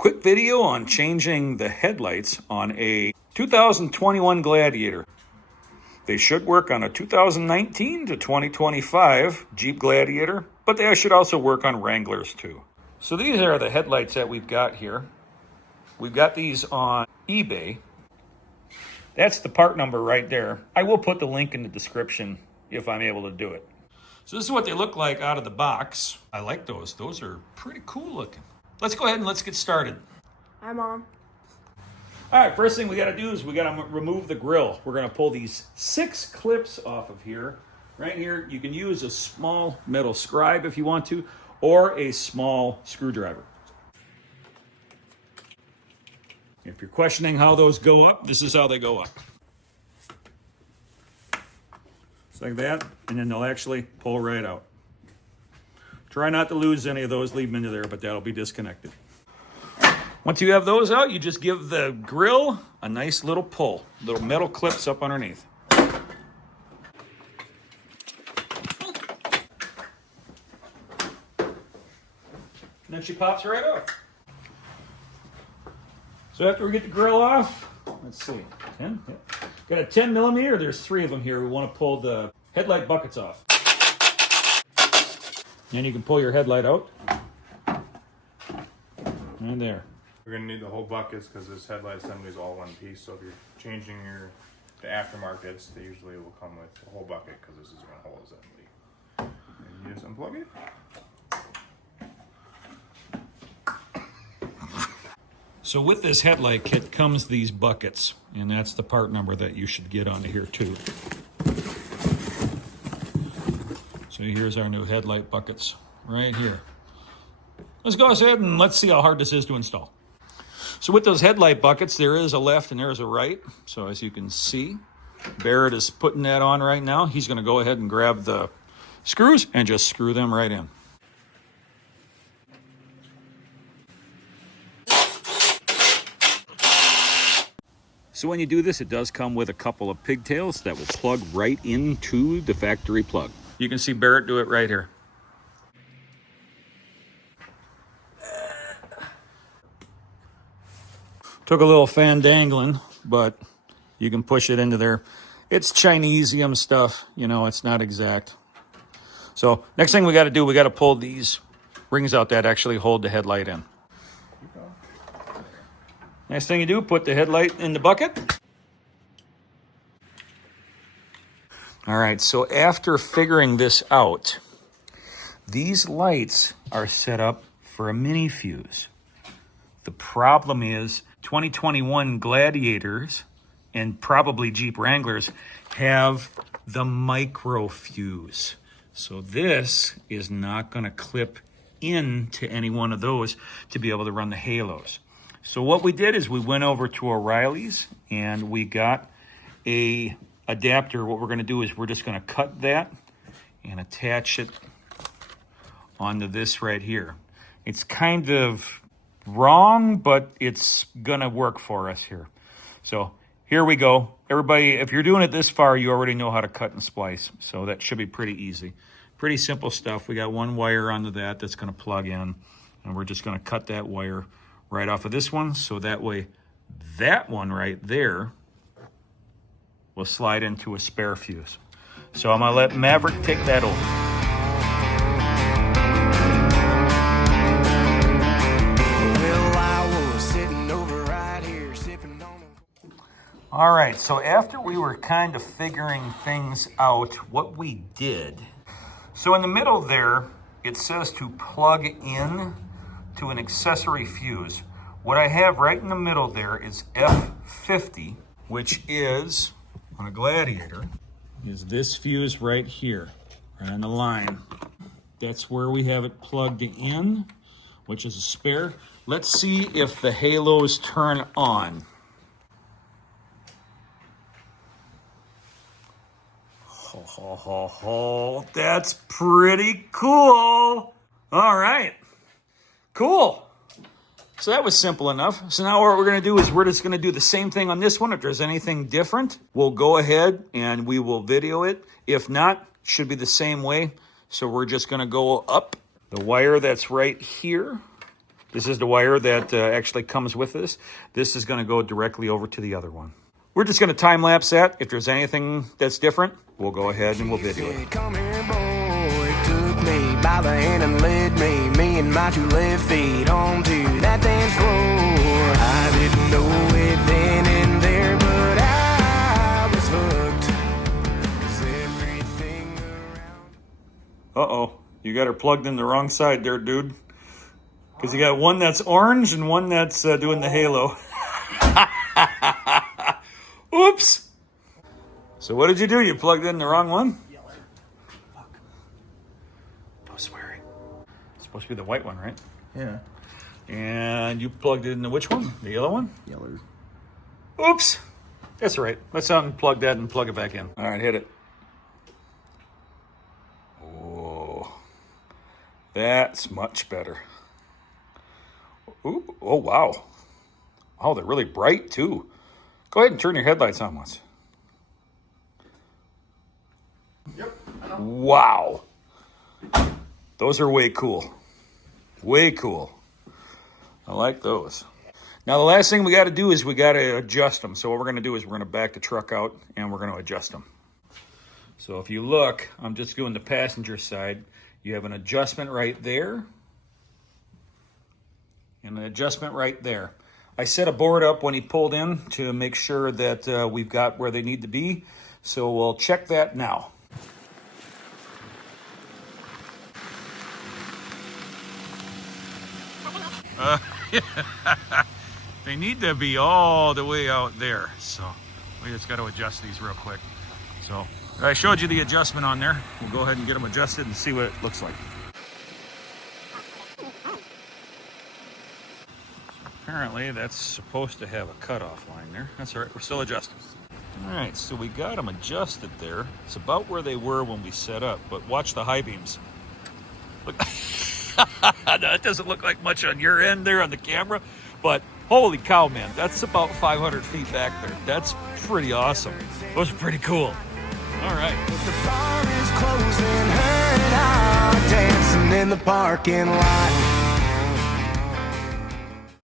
Quick video on changing the headlights on a 2021 Gladiator. They should work on a 2019 to 2025 Jeep Gladiator, but they should also work on Wranglers too. So these are the headlights that we've got here. We've got these on eBay. That's the part number right there. I will put the link in the description if I'm able to do it. So this is what they look like out of the box. I like those. Those are pretty cool looking. Let's go ahead and let's get started. Hi, Mom. All right, first thing we got to do is we got to remove the grill. We're going to pull these 6 clips off of here. Right here, you can use a small metal scribe if you want to, or a small screwdriver. If you're questioning how those go up, this is how they go up. It's like that, and then they'll actually pull right out. Try not to lose any of those, leave them into there, but that'll be disconnected. Once you have those out, you just give the grill a nice little pull. Little metal clips up underneath. And then she pops right off. So after we get the grill off, let's see, 10? Yeah. Got a 10 millimeter, there's 3 of them here. We want to pull the headlight buckets off. Then you can pull your headlight out. And there. We're going to need the whole buckets because this headlight assembly is all one piece. So if you're changing the aftermarkets, they usually will come with a whole bucket because this is one whole assembly. And you just unplug it. So with this headlight kit comes these buckets, and that's the part number that you should get onto here too. So here's our new headlight buckets right here. Let's go ahead and let's see how hard this is to install. So with those headlight buckets, there is a left and there's a right. So as you can see, Barrett is putting that on right now. He's going to go ahead and grab the screws and just screw them right in. So when you do this, it does come with a couple of pigtails that will plug right into the factory plug. You can see Barrett do it right here. Took a little fandangling, but you can push it into there. It's Chinesium stuff, you know, it's not exact. So next thing we got to do, we got to pull these rings out that actually hold the headlight in. Next thing you do, put the headlight in the bucket. All right, so after figuring this out, these lights are set up for a mini fuse. The problem is 2021 Gladiators and probably Jeep Wranglers have the micro fuse. So this is not going to clip into any one of those to be able to run the halos. So what we did is we went over to O'Reilly's and we got a adapter. What we're going to do is we're just going to cut that and attach it onto this right here. It's kind of wrong, but it's going to work for us here. So here we go. Everybody, if you're doing it this far, you already know how to cut and splice. So that should be pretty easy. Pretty simple stuff. We got one wire onto that's going to plug in, and we're just going to cut that wire right off of this one, so that way that one right there will slide into a spare fuse. So I'm going to let Maverick take that over. All right, so after we were kind of figuring things out, what we did, so in the middle there, it says to plug in to an accessory fuse. What I have right in the middle there is F50, which is, on a Gladiator, is this fuse right here, right on the line. That's where we have it plugged in, which is a spare. Let's see if the halos turn on. Ho, ho, ho, ho. That's pretty cool. All right. Cool. So that was simple enough. So now what we're going to do is we're just going to do the same thing on this one. If there's anything different, we'll go ahead and we will video it. If not, should be the same way. So we're just going to go up the wire that's right here This is the wire that actually comes with this. This is going to go directly over to the other one. We're just going to time lapse that. If there's anything that's different, we'll go ahead and we'll video it. Come here, boy, took me by the hand and led me and my two left feet onto that dance floor. I didn't know it then and there, but I was hooked. 'Cause everything around. Uh-oh, you got her plugged in the wrong side there, dude. Because you got one that's orange and one that's doing the halo. Oops. So what did you do? You plugged in the wrong one? Yellow. Fuck. No swearing. It's supposed to be the white one, right? Yeah. And you plugged it into which one? The yellow one? Yellow. Oops. That's right. Let's unplug that and plug it back in. All right, hit it. Oh, that's much better. Ooh, oh, wow. Oh, they're really bright, too. Go ahead and turn your headlights on once. Yep. I know. Wow. Those are way cool. Way cool. I like those. Now, the last thing we got to do is we got to adjust them. So what we're going to do is we're going to back the truck out and we're going to adjust them. So if you look, I'm just doing the passenger side. You have an adjustment right there and an adjustment right there. I set a board up when he pulled in to make sure that we've got where they need to be. So we'll check that now. They need to be all the way out there. So we just got to adjust these real quick. So I showed you the adjustment on there. We'll go ahead and get them adjusted and see what it looks like. Apparently that's supposed to have a cutoff line there. That's all right, we're still adjusting. All right, so we got them adjusted there. It's about where they were when we set up, but watch the high beams. Look, that doesn't look like much on your end there on the camera, but holy cow, man, that's about 500 feet back there. That's pretty awesome. Those are pretty cool. All right. The bar is closing, her and I are dancing in the parking lot.